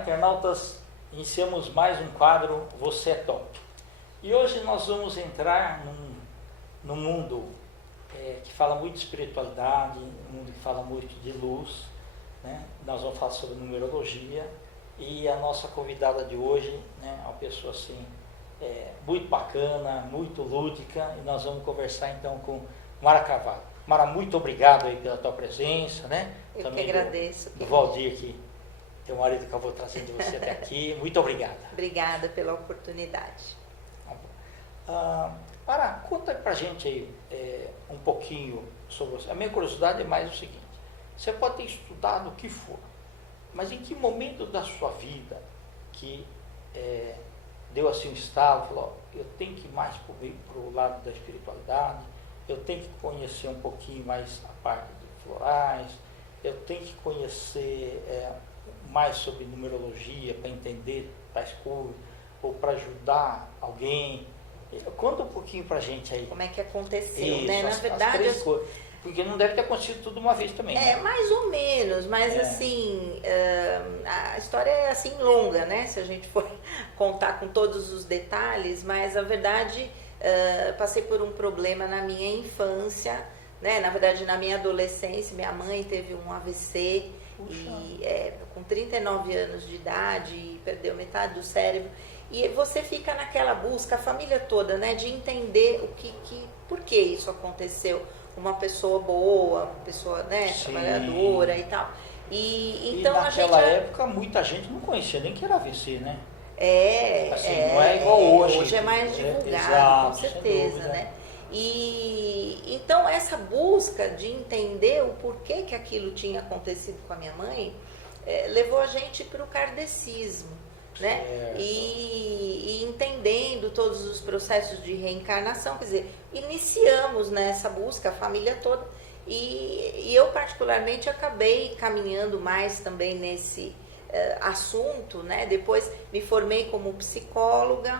internautas, iniciamos mais um quadro Você é Top. E hoje nós vamos entrar num mundo que fala muito de espiritualidade, um mundo que fala muito de luz, né? Nós vamos falar sobre numerologia e a nossa convidada de hoje, né, é uma pessoa assim, muito bacana, muito lúdica, e nós vamos conversar então com Mara Carvalho. Mara, muito obrigado aí pela tua presença, né? Eu também que agradeço. Do Valdir aqui, teu marido, que acabou trazendo você até aqui. Muito obrigada. Obrigada pela oportunidade. Mara, conta pra gente aí um pouquinho sobre você. A minha curiosidade é mais o seguinte: você pode ter estudado o que for, mas em que momento da sua vida que deu assim um estalo, falou, eu tenho que ir mais para o lado da espiritualidade, eu tenho que conhecer um pouquinho mais a parte de florais, eu tenho que conhecer mais sobre numerologia para entender tais coisas, ou para ajudar alguém. Conta um pouquinho pra gente aí. Como é que aconteceu, isso, né? Na verdade, porque não deve ter acontecido tudo uma vez também. Né? Mais ou menos, mas assim, a história é assim longa, né? Se a gente for contar com todos os detalhes, mas a verdade, passei por um problema na minha infância, né? Na verdade, na minha adolescência, minha mãe teve um AVC. Puxa. E com 39 anos de idade, perdeu metade do cérebro. E você fica naquela busca, a família toda, né, de entender por que isso aconteceu. Uma pessoa boa, uma pessoa, né, trabalhadora e tal. Então naquela época muita gente não conhecia nem que era AVC, né? Não é igual hoje. Hoje é mais divulgado, exato, com certeza, né? E então essa busca de entender o porquê que aquilo tinha acontecido com a minha mãe levou a gente para o kardecismo, né? E entendendo todos os processos de reencarnação, quer dizer, iniciamos nessa busca, a família toda, e eu particularmente acabei caminhando mais também nesse assunto, né? Depois me formei como psicóloga.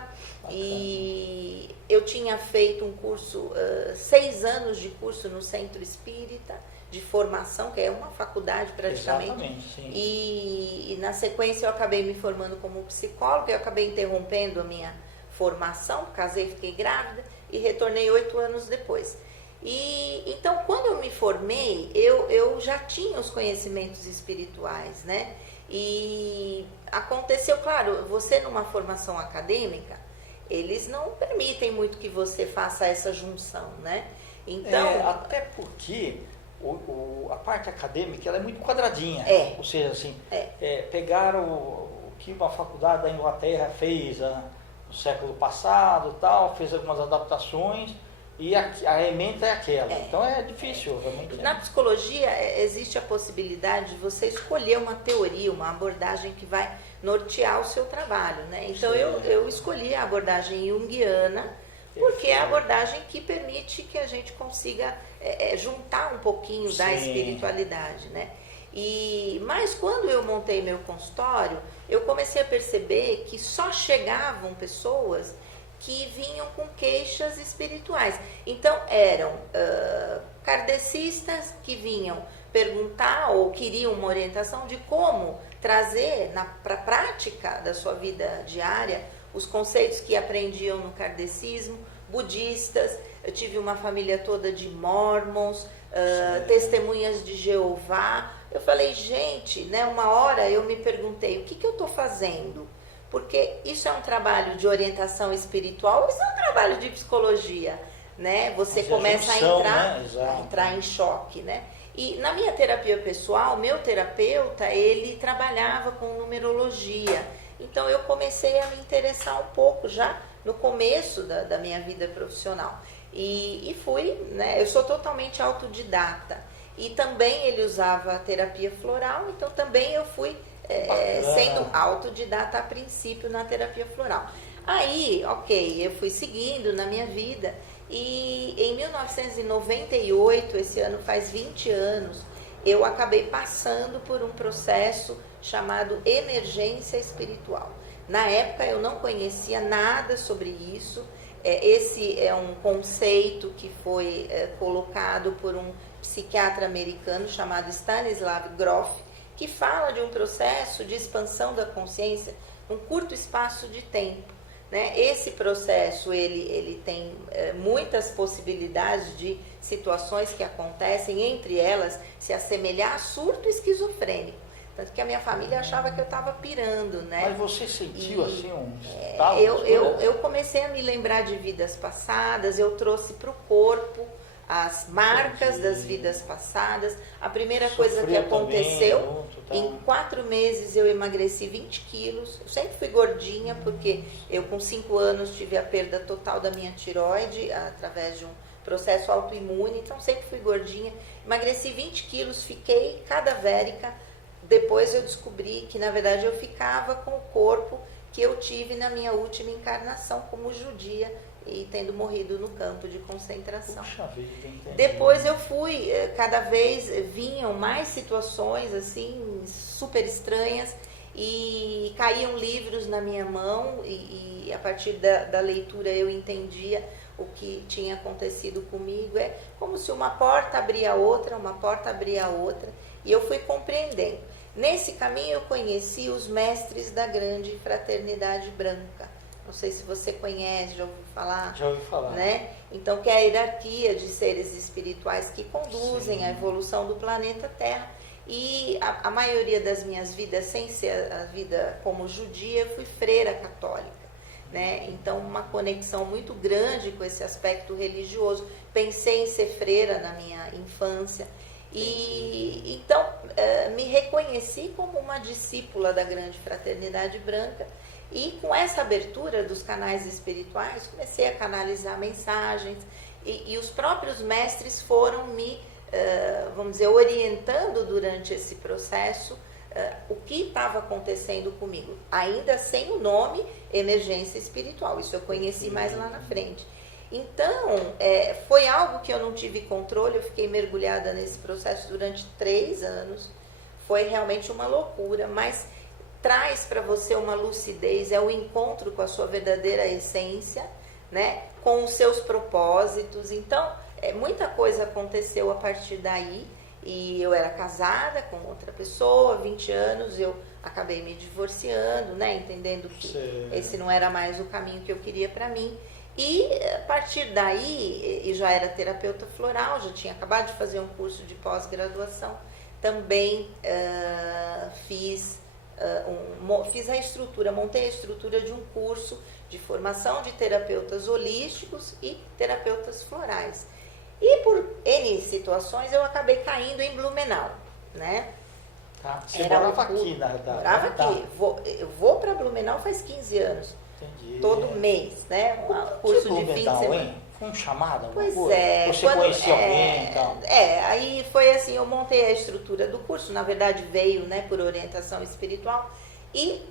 Bacana. E eu tinha feito um curso, 6 anos de curso no Centro Espírita, de formação, que é uma faculdade praticamente. Exatamente, sim. E na sequência eu acabei me formando como psicóloga, eu acabei interrompendo a minha formação, casei, fiquei grávida e retornei 8 anos depois. E então, quando eu me formei, eu já tinha os conhecimentos espirituais, né? E aconteceu, claro, você numa formação acadêmica, eles não permitem muito que você faça essa junção, né? Então, até porque a parte acadêmica ela é muito quadradinha. Ou seja, assim, pegaram o que uma faculdade da Inglaterra fez no século passado, tal, fez algumas adaptações e a ementa é aquela. Então é difícil, realmente. Na psicologia existe a possibilidade de você escolher uma teoria, uma abordagem que vai nortear o seu trabalho, né? Então eu escolhi a abordagem junguiana, porque é a abordagem que permite que a gente consiga juntar um pouquinho da espiritualidade, né? Mas quando eu montei meu consultório, eu comecei a perceber que só chegavam pessoas que vinham com queixas espirituais. Então eram kardecistas que vinham perguntar ou queriam uma orientação de como trazer para a prática da sua vida diária os conceitos que aprendiam no kardecismo, budistas. Eu tive uma família toda de mormons, testemunhas de Jeová. Eu falei, gente, né, uma hora eu me perguntei, o que eu estou fazendo? Porque isso é um trabalho de orientação espiritual, isso é um trabalho de psicologia, né? Você começa a entrar em choque, né? E na minha terapia pessoal, meu terapeuta, ele trabalhava com numerologia. Então eu comecei a me interessar um pouco já no começo da minha vida profissional. E fui, né? Eu sou totalmente autodidata. E também ele usava a terapia floral, então também eu fui sendo autodidata a princípio na terapia floral. Aí, eu fui seguindo na minha vida. E em 1998, esse ano faz 20 anos, eu acabei passando por um processo chamado emergência espiritual. Na época eu não conhecia nada sobre isso. Esse é um conceito que foi colocado por um psiquiatra americano chamado Stanislav Grof, que fala de um processo de expansão da consciência num curto espaço de tempo. Né? Esse processo ele tem muitas possibilidades de situações que acontecem, entre elas se assemelhar a surto esquizofrênico. Tanto que a minha família achava que eu estava pirando, né? Mas você sentiu assim um eu comecei a me lembrar de vidas passadas, eu trouxe para o corpo as marcas das vidas passadas. A primeira coisa que aconteceu, em 4 meses eu emagreci 20 quilos. Eu sempre fui gordinha, porque eu com 5 anos tive a perda total da minha tireoide, através de um processo autoimune, então sempre fui gordinha. Emagreci 20 quilos, fiquei cadavérica. Depois eu descobri que, na verdade, eu ficava com o corpo que eu tive na minha última encarnação como judia e tendo morrido no campo de concentração. Puxa vida, entendi. Depois eu fui, cada vez vinham mais situações assim super estranhas e caíam livros na minha mão e a partir da leitura eu entendia o que tinha acontecido comigo. É como se uma porta abria outra, uma porta abria outra, e eu fui compreendendo. Nesse caminho eu conheci os mestres da grande fraternidade branca. Não sei se você conhece, já ouviu falar? Já ouvi falar. Né? Então, que é a hierarquia de seres espirituais que conduzem Sim. a evolução do planeta Terra. E a maioria das minhas vidas, sem ser a vida como judia, eu fui freira católica. Né? Então, uma conexão muito grande com esse aspecto religioso. Pensei em ser freira na minha infância. E então me reconheci como uma discípula da grande fraternidade branca, e com essa abertura dos canais espirituais comecei a canalizar mensagens, e os próprios mestres foram me, vamos dizer, orientando durante esse processo o que estava acontecendo comigo, ainda sem o nome emergência espiritual. Isso eu conheci mais lá na frente. Então, foi algo que eu não tive controle, eu fiquei mergulhada nesse processo durante 3 anos, foi realmente uma loucura, mas traz para você uma lucidez, é o encontro com a sua verdadeira essência, né? Com os seus propósitos. Então, muita coisa aconteceu a partir daí, e eu era casada com outra pessoa, 20 anos, eu acabei me divorciando, né? Entendendo que esse não era mais o caminho que eu queria para mim. E a partir daí, eu já era terapeuta floral, já tinha acabado de fazer um curso de pós-graduação, também fiz a estrutura, montei a estrutura de um curso de formação de terapeutas holísticos e terapeutas florais. E por N situações eu acabei caindo em Blumenau, né? Tá. Você morava aqui, na verdade? Morava aqui. Eu vou para Blumenau faz 15 anos. Entendi. Todo mês, né? Um curso de fim de semana. Hein? Foi um chamado? Pois coisa? é. Você conhecia alguém e tal? Aí foi assim, eu montei a estrutura do curso, na verdade veio, né, por orientação espiritual, e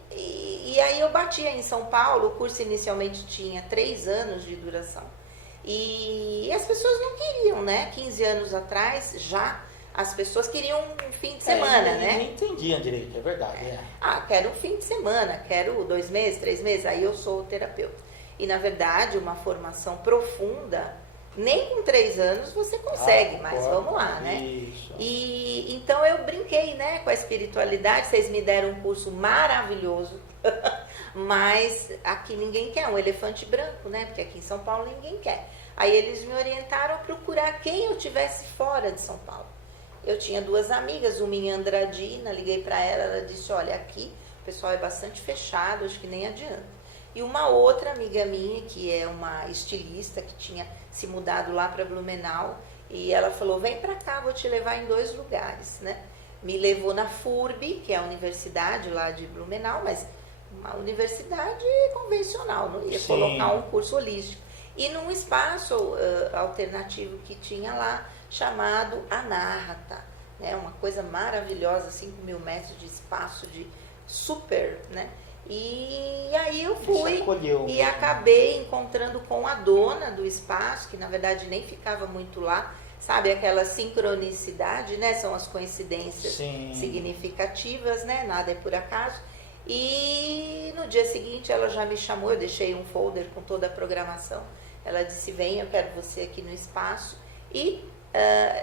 aí eu batia em São Paulo. O curso inicialmente tinha 3 anos de duração, e as pessoas não queriam, né? 15 anos atrás, já as pessoas queriam um fim de semana, né? Nem entendiam direito, é verdade. Quero um fim de semana, quero 2 meses, 3 meses, aí eu sou terapeuta. E, na verdade, uma formação profunda, nem com 3 anos você consegue, mas vamos lá, né? Isso. E então eu brinquei, né, com a espiritualidade. Vocês me deram um curso maravilhoso, mas aqui ninguém quer, um elefante branco, né? Porque aqui em São Paulo ninguém quer. Aí eles me orientaram a procurar quem eu tivesse fora de São Paulo. Eu tinha 2 amigas, uma em Andradina, liguei para ela disse, olha, aqui o pessoal é bastante fechado, acho que nem adianta. E uma outra amiga minha, que é uma estilista, que tinha se mudado lá para Blumenau, e ela falou, vem para cá, vou te levar em 2 lugares, né? Me levou na FURB, que é a universidade lá de Blumenau, mas uma universidade convencional, não ia colocar um curso holístico. E num espaço alternativo que tinha lá, chamado Anahata, né? Uma coisa maravilhosa, 5.000 metros de espaço, de super, né? E aí eu fui e acabei encontrando com a dona do espaço, que na verdade nem ficava muito lá, sabe, aquela sincronicidade, né? São as coincidências significativas, né? Nada é por acaso. E no dia seguinte ela já me chamou, eu deixei um folder com toda a programação. Ela disse, vem, eu quero você aqui no espaço. E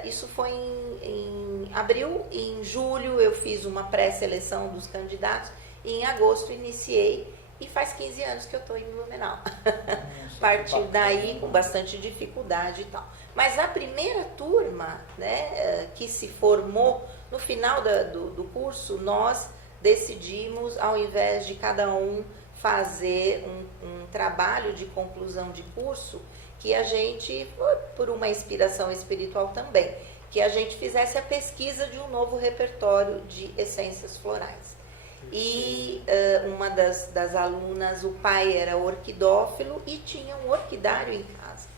Isso foi em abril, em julho eu fiz uma pré-seleção dos candidatos e em agosto iniciei e faz 15 anos que eu estou em Blumenau. A partir daí, com bastante dificuldade e tal. Mas a primeira turma, né, que se formou, no final do curso, nós decidimos, ao invés de cada um fazer um trabalho de conclusão de curso, que a gente, por uma inspiração espiritual também, que a gente fizesse a pesquisa de um novo repertório de essências florais. E uma das alunas, o pai era orquidófilo e tinha um orquidário em casa.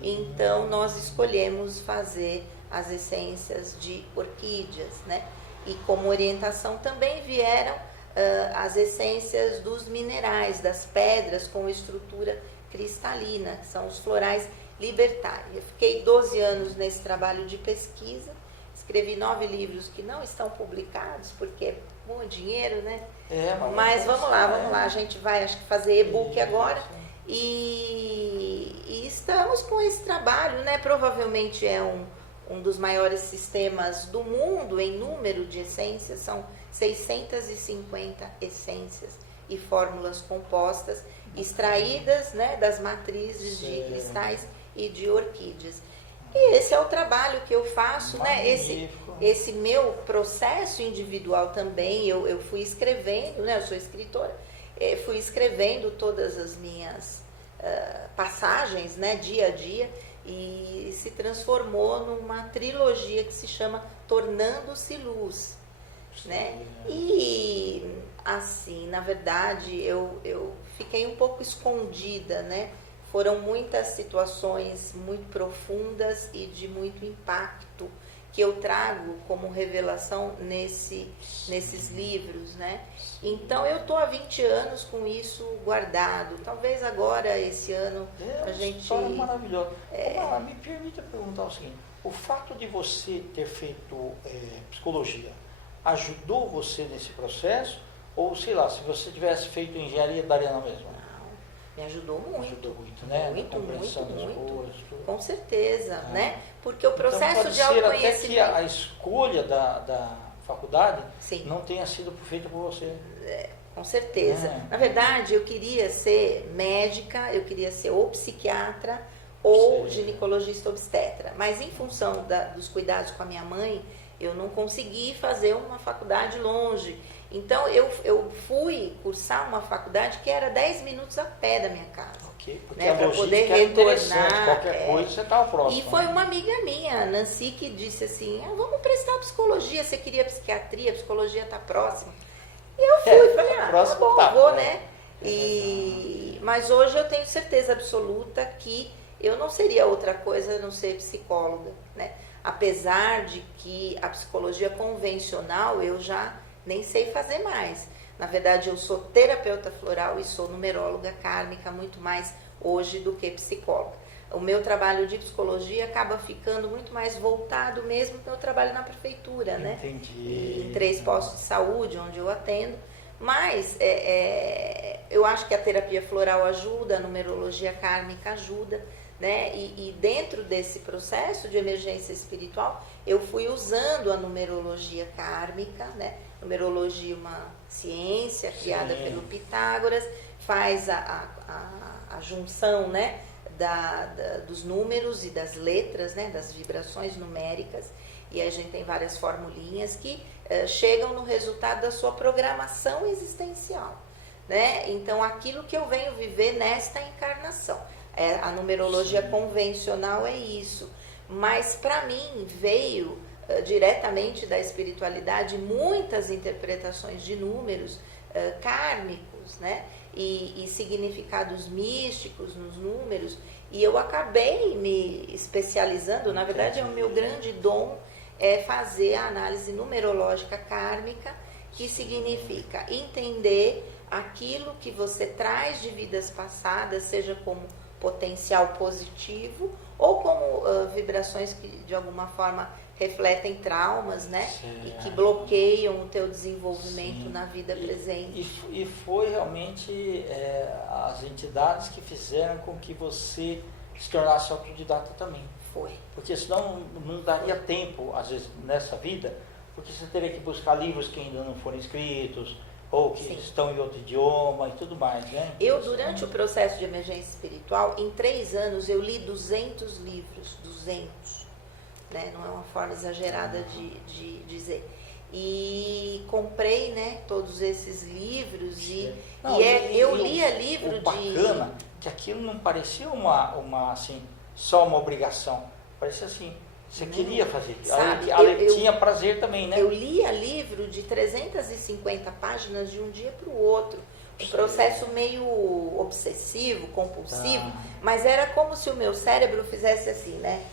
Então, nós escolhemos fazer as essências de orquídeas, né? E como orientação também vieram as essências dos minerais, das pedras com estrutura cristalina, que são os florais libertários. Eu fiquei 12 anos nesse trabalho de pesquisa, escrevi 9 livros que não estão publicados, porque é bom dinheiro, né? Mas vamos lá, a gente vai acho que fazer e-book agora. E estamos com esse trabalho, né? Provavelmente é um dos maiores sistemas do mundo em número de essências, são 650 essências e fórmulas compostas, extraídas, né, das matrizes de cristais e de orquídeas. E esse é o trabalho que eu faço, né? Esse meu processo individual também, eu fui escrevendo, né? Eu sou escritora, fui escrevendo todas as minhas passagens, né, dia a dia, e se transformou numa trilogia que se chama Tornando-se Luz, né? E assim, na verdade, eu fiquei um pouco escondida, né? Foram muitas situações muito profundas e de muito impacto que eu trago como revelação nesses livros, né? Então eu estou há 20 anos com isso guardado. Talvez agora, esse ano, a gente... História maravilhosa. Me permita perguntar o seguinte: o fato de você ter feito psicologia ajudou você nesse processo? Ou, sei lá, se você tivesse feito engenharia, daria na mesma? Me ajudou muito. Ajudou muito, né? Muito. Com certeza, né? Porque o processo então, de autoconhecimento... Até que a escolha da faculdade Sim. não tenha sido feita por você. Com certeza. Na verdade, eu queria ser médica, eu queria ser ou psiquiatra ou ginecologista obstetra. Mas em função dos cuidados com a minha mãe, eu não consegui fazer uma faculdade longe. Então, eu fui cursar uma faculdade que era 10 minutos a pé da minha casa. Porque né, para poder retornar. Qualquer coisa, você estava próximo. E foi uma amiga minha, Nancy, que disse assim, vamos prestar psicologia, você queria psiquiatria, psicologia está próxima. E eu fui, falei, tá bom, vou, né? Mas hoje eu tenho certeza absoluta que eu não seria outra coisa a não ser psicóloga, né? Apesar de que a psicologia convencional eu já nem sei fazer mais. Na verdade, eu sou terapeuta floral e sou numeróloga kármica muito mais hoje do que psicóloga. O meu trabalho de psicologia acaba ficando muito mais voltado mesmo para o trabalho na prefeitura, né? Entendi. Em 3 postos de saúde, onde eu atendo. Mas eu acho que a terapia floral ajuda, a numerologia kármica ajuda, né? E dentro desse processo de emergência espiritual, eu fui usando a numerologia kármica, né? Numerologia é uma ciência criada pelo Pitágoras, faz a junção, né? Dos números e das letras, né? Das vibrações numéricas, e a gente tem várias formulinhas que chegam no resultado da sua programação existencial, né? Então, aquilo que eu venho viver nesta encarnação. A numerologia convencional é isso, mas para mim veio diretamente da espiritualidade muitas interpretações de números kármicos, né? E significados místicos nos números, e eu acabei me especializando, na verdade é o meu grande dom, é fazer a análise numerológica kármica, que significa entender aquilo que você traz de vidas passadas, seja como potencial positivo ou como vibrações que de alguma forma refletem traumas, né? E que bloqueiam o teu desenvolvimento na vida presente. E foi realmente as entidades que fizeram com que você se tornasse autodidata também. Foi. Porque senão não daria tempo, às vezes, nessa vida, porque você teria que buscar livros que ainda não foram escritos, ou que estão em outro idioma e tudo mais, né? Eu, durante o processo de emergência espiritual, em 3 anos, eu li 200 livros, 200, né? Não é uma forma exagerada de dizer. E comprei, né, todos esses livros eu lia livro bacana, que aquilo não parecia uma assim, só uma obrigação, parecia assim, você queria fazer, sabe, tinha prazer também, né? Eu lia livro de 350 páginas de um dia para o outro, um processo meio obsessivo, compulsivo, mas era como se o meu cérebro fizesse assim, né?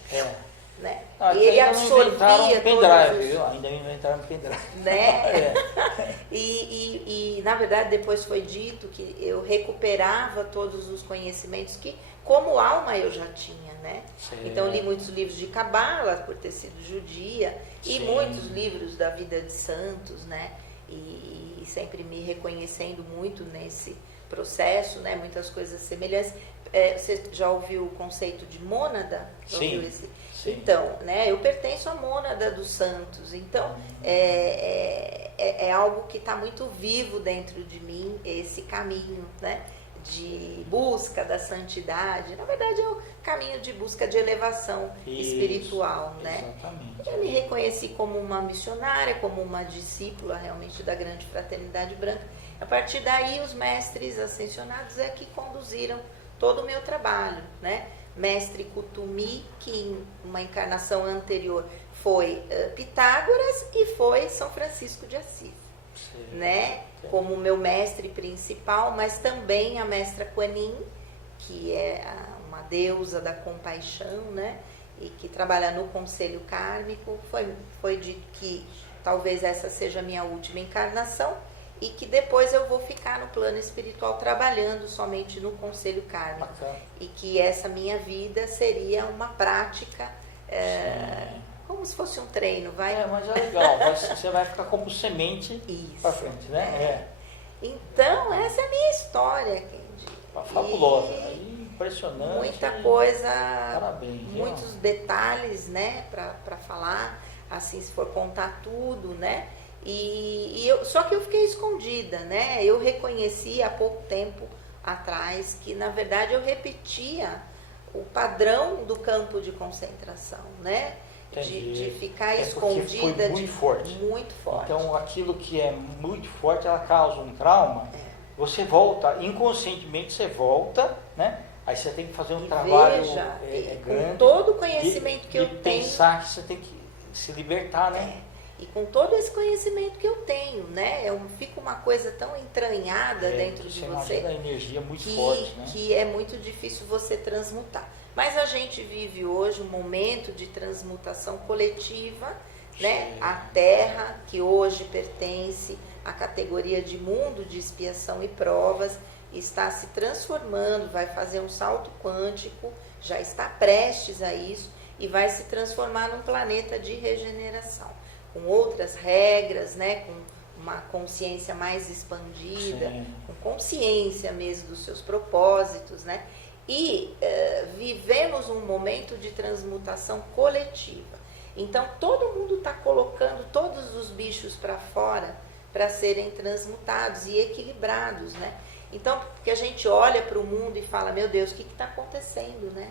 Né? E ele absorvia pendrive, ainda não inventaram pendrive, né? E na verdade depois foi dito que eu recuperava todos os conhecimentos que como alma eu já tinha, né? Então li muitos livros de cabala por ter sido judia e muitos livros da vida de santos, né? E sempre me reconhecendo muito nesse processo, né? Muitas coisas semelhantes. Você já ouviu o conceito de mônada? Sim. Então, né, eu pertenço à mônada dos santos, então é algo que está muito vivo dentro de mim, esse caminho, né, de busca da santidade. Na verdade é o caminho de busca de elevação espiritual, né? Exatamente. Eu me reconheci como uma missionária, como uma discípula realmente da grande fraternidade branca. A partir daí os mestres ascensionados é que conduziram todo o meu trabalho, né? Mestre Kutumi, que em uma encarnação anterior foi Pitágoras e foi São Francisco de Assis, né? Como meu mestre principal, mas também a mestra Kuan Yin, que é uma deusa da compaixão, né? E que trabalha no conselho kármico. Foi dito que talvez essa seja a minha última encarnação e que depois eu vou ficar no plano espiritual trabalhando somente no conselho kármico. E que essa minha vida seria uma prática, como se fosse um treino, vai? Mas é legal, você vai ficar como semente para frente, né? Então, essa é a minha história, Kendi. Fabulosa, impressionante. Muita coisa, parabéns, muitos detalhes, né, para falar, assim, se for contar tudo, né? Só que eu fiquei escondida, né? Eu reconheci há pouco tempo atrás que, na verdade, eu repetia o padrão do campo de concentração, né? De ficar escondida. Foi muito forte. Muito forte. Então, aquilo que é muito forte, ela causa um trauma. Você volta, inconscientemente você volta, né? Aí você tem que fazer um trabalho grande. Com todo o conhecimento que eu tenho. Pensar que você tem que se libertar, né? E com todo esse conhecimento que eu tenho, né? Fica uma coisa tão entranhada dentro de você. Uma energia muito forte, né? Que é muito difícil você transmutar. Mas a gente vive hoje um momento de transmutação coletiva, né? A Terra, que hoje pertence à categoria de mundo de expiação e provas, está se transformando, vai fazer um salto quântico, já está prestes a isso e vai se transformar num planeta de regeneração, com outras regras, né, com uma consciência mais expandida, com consciência mesmo dos seus propósitos, né? E vivemos um momento de transmutação coletiva. Então todo mundo está colocando todos os bichos para fora para serem transmutados e equilibrados, né? Então, porque a gente olha para o mundo e fala, meu Deus, o que está acontecendo, né?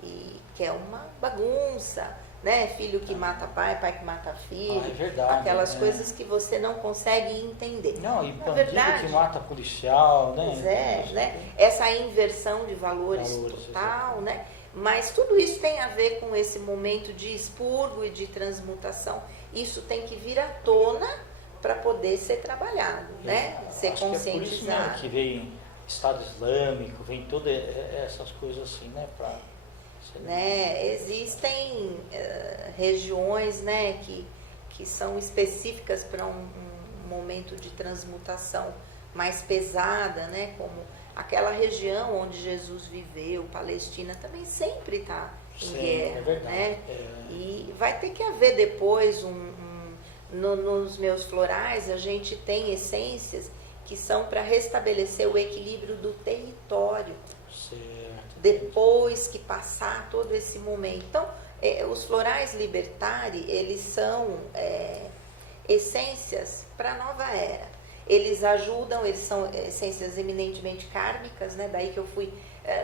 E que é uma bagunça, né? Filho que mata pai, pai que mata filho, é verdade, aquelas coisas que você não consegue entender. Não, e na verdade, que mata policial, né? Pois né? Essa inversão de valores total, né? Mas tudo isso tem a ver com esse momento de expurgo e de transmutação. Isso tem que vir à tona para poder ser trabalhado, né? Ser conscientizado. É por isso mesmo que vem Estado Islâmico, vem todas essas coisas assim, né? Existem regiões, né, que são específicas para um momento de transmutação mais pesada, né? Como aquela região onde Jesus viveu, Palestina, também sempre está em guerra, é verdade, né? E vai ter que haver depois nos meus florais a gente tem essências que são para restabelecer o equilíbrio do território, Certo. Depois que passar todo esse momento. Então, os florais libertari, eles são essências para a nova era. Eles ajudam, eles são essências eminentemente kármicas, né? Daí que eu fui,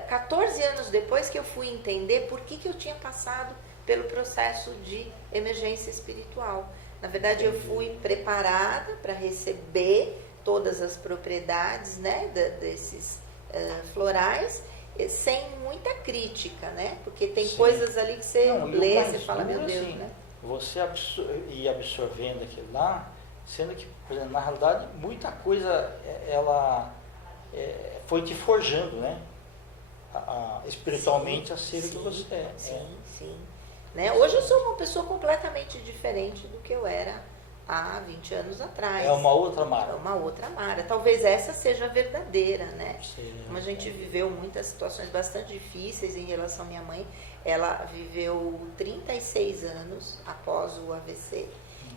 14 anos depois que eu fui entender por que eu tinha passado pelo processo de emergência espiritual. Na verdade, eu fui preparada para receber todas as propriedades, né, desses florais, sem muita crítica, né? Porque tem coisas ali que você lê, você fala, meu Deus, assim, né? Você ir absorvendo aquilo lá, sendo que, por exemplo, na realidade, muita coisa ela foi te forjando, né? Espiritualmente a ser o que você é. Sim. Né? Hoje eu sou uma pessoa completamente diferente do que eu era há 20 anos atrás. É uma outra Mara. É uma outra Mara. Talvez essa seja a verdadeira, né? Sim. Como a gente viveu muitas situações bastante difíceis em relação à minha mãe. Ela viveu 36 anos após o AVC.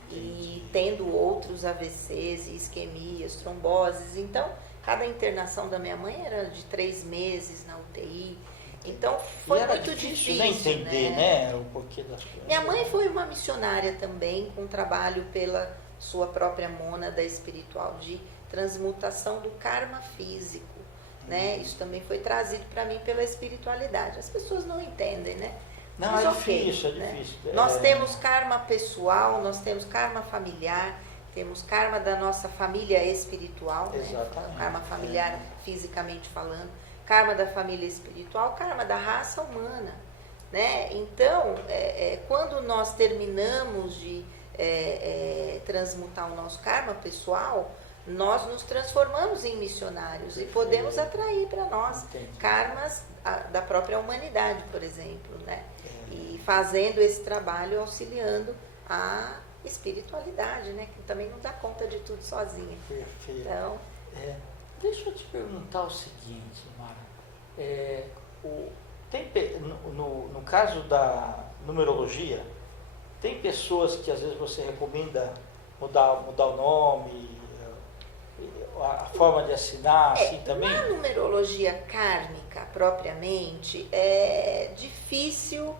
E tendo outros AVCs, isquemias, tromboses. Então, cada internação da minha mãe era de 3 meses na UTI. Então foi muito difícil, né, entender, né, o porquê das coisas. Minha mãe foi uma missionária também, com trabalho pela sua própria mônada espiritual de transmutação do karma físico, né? Isso também foi trazido para mim pela espiritualidade. As pessoas não entendem, né? Não, mas, é difícil, né? é difícil. Nós temos karma pessoal, nós temos karma familiar, temos karma da nossa família espiritual, né? Karma familiar fisicamente falando, karma da família espiritual, karma da raça humana, né? Então, quando nós terminamos de transmutar o nosso karma pessoal, nós nos transformamos em missionários e podemos atrair para nós karmas da própria humanidade, por exemplo, né? E fazendo esse trabalho, auxiliando a espiritualidade, né? Que também não dá conta de tudo sozinha. Perfeito. Então, deixa eu te perguntar o seguinte, Mara. No caso da numerologia, tem pessoas que às vezes você recomenda mudar o nome, a forma de assinar, assim também? Na numerologia kármica, propriamente, é difícil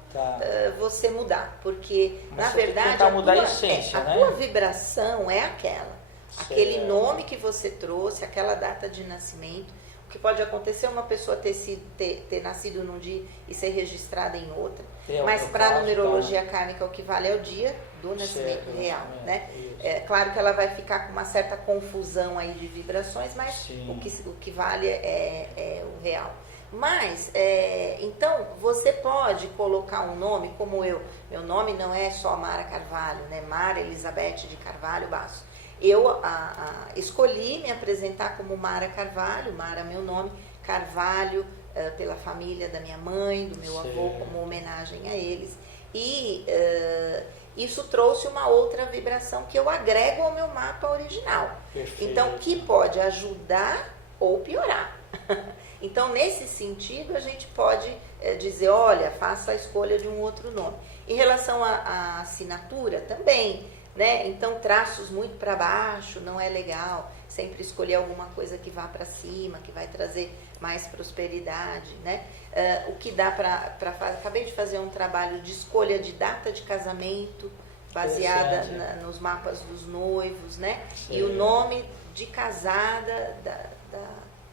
você mudar, porque, mas na você verdade, tentar mudar a essência, né? A tua vibração é aquela. Aquele nome que você trouxe, aquela data de nascimento. O que pode acontecer é uma pessoa ter nascido num dia e ser registrada em outra. Mas para a numerologia kármica, o que vale é o dia do nascimento real, né? É claro que ela vai ficar com uma certa confusão aí de vibrações, mas o que vale é o real. Mas, então, você pode colocar um nome como meu nome não é só Mara Carvalho, né? Mara Elizabeth de Carvalho Basso. Eu escolhi me apresentar como Mara Carvalho, Mara meu nome, Carvalho pela família da minha mãe, do meu avô, como homenagem a eles. E isso trouxe uma outra vibração que eu agrego ao meu mapa original. Perfeito. Então, que pode ajudar ou piorar. Então, nesse sentido, a gente pode dizer, olha, faça a escolha de um outro nome. Em relação à assinatura, também, né? Então, traços muito para baixo não é legal. Sempre escolher alguma coisa que vá para cima, que vai trazer mais prosperidade, né? O que dá para fazer? Acabei de fazer um trabalho de escolha de data de casamento, baseada nos mapas dos noivos, né? E o nome de casada da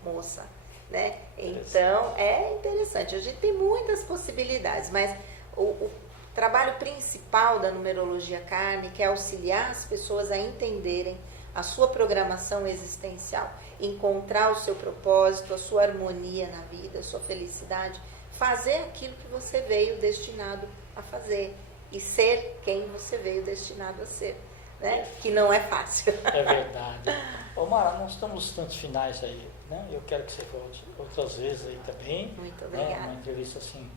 moça, né? Então, é interessante. A gente tem muitas possibilidades, mas o trabalho principal da numerologia kármica é auxiliar as pessoas a entenderem a sua programação existencial, encontrar o seu propósito, a sua harmonia na vida, a sua felicidade, fazer aquilo que você veio destinado a fazer e ser quem você veio destinado a ser, né? Que não é fácil. É verdade. Ô Mara, nós estamos nos tantos finais aí, né? Eu quero que você volte outras vezes aí também. Muito obrigada. Né? Uma entrevista assim,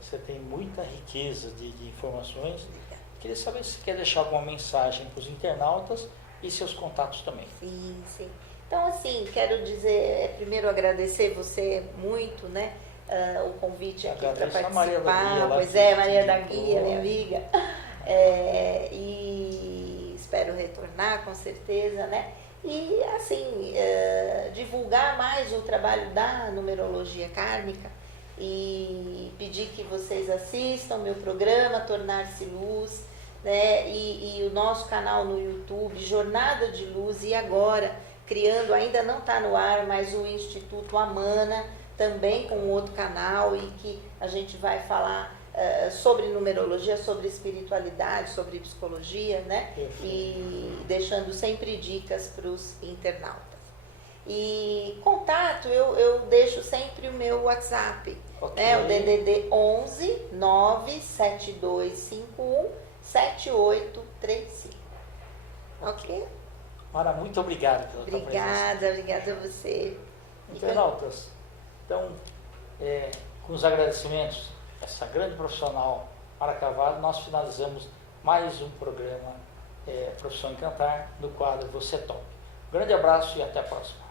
você tem muita riqueza de informações. Obrigada. Queria saber se você quer deixar alguma mensagem para os internautas e seus contatos também. Sim, sim. Então, assim, quero dizer, primeiro agradecer você muito, né? O convite aqui para participar. Maria da Guia, pois Maria da Guia, minha amiga. E espero retornar, com certeza, né? E, assim, de divulgar mais o trabalho da numerologia kármica e pedir que vocês assistam meu programa Tornar-se Luz, né? E o nosso canal no YouTube, Jornada de Luz, e agora criando, ainda não está no ar, mas o Instituto Amana, também com outro canal, e que a gente vai falar sobre numerologia, sobre espiritualidade, sobre psicologia, né? E deixando sempre dicas para os internautas. E contato, eu deixo sempre o meu WhatsApp, né? O DDD 11 97251 7835. Ok? Mara, muito obrigado pela tua presença. Obrigada a você. Internautas, então, com os agradecimentos a essa grande profissional, Mara Carvalho, nós finalizamos mais um programa Profissão Encantar, no quadro Você Top. Um grande abraço e até a próxima.